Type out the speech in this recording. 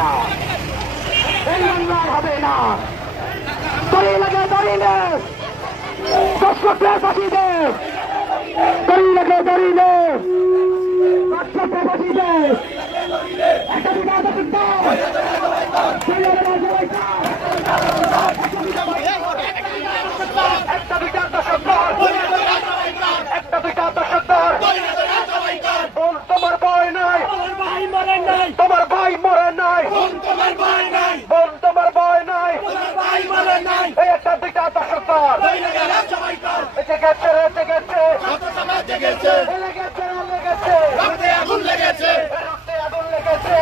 না, এই অন্যায় হবে না। দড়ি লাগে, দড়ি নে, দর্শকদের ফাঁসি দে, দড়ি লাগে, দড়ি নে, দর্শকদের ফাঁসি দে। একটা বিবাদ একটা দুইটা দর্শক দল, একটা দুইটা দর্শক দল। তোমার ভয় নাই, তোমার ভাই মরে নাই, বোন তোমার ভয় নাই, এই একটা দুইটা দর্শক দল। এসে গেছে, এসে গেছে, লেগেছে, লেগেছে, রক্তে আগুন লেগেছে, রক্তে আগুন লেগেছে।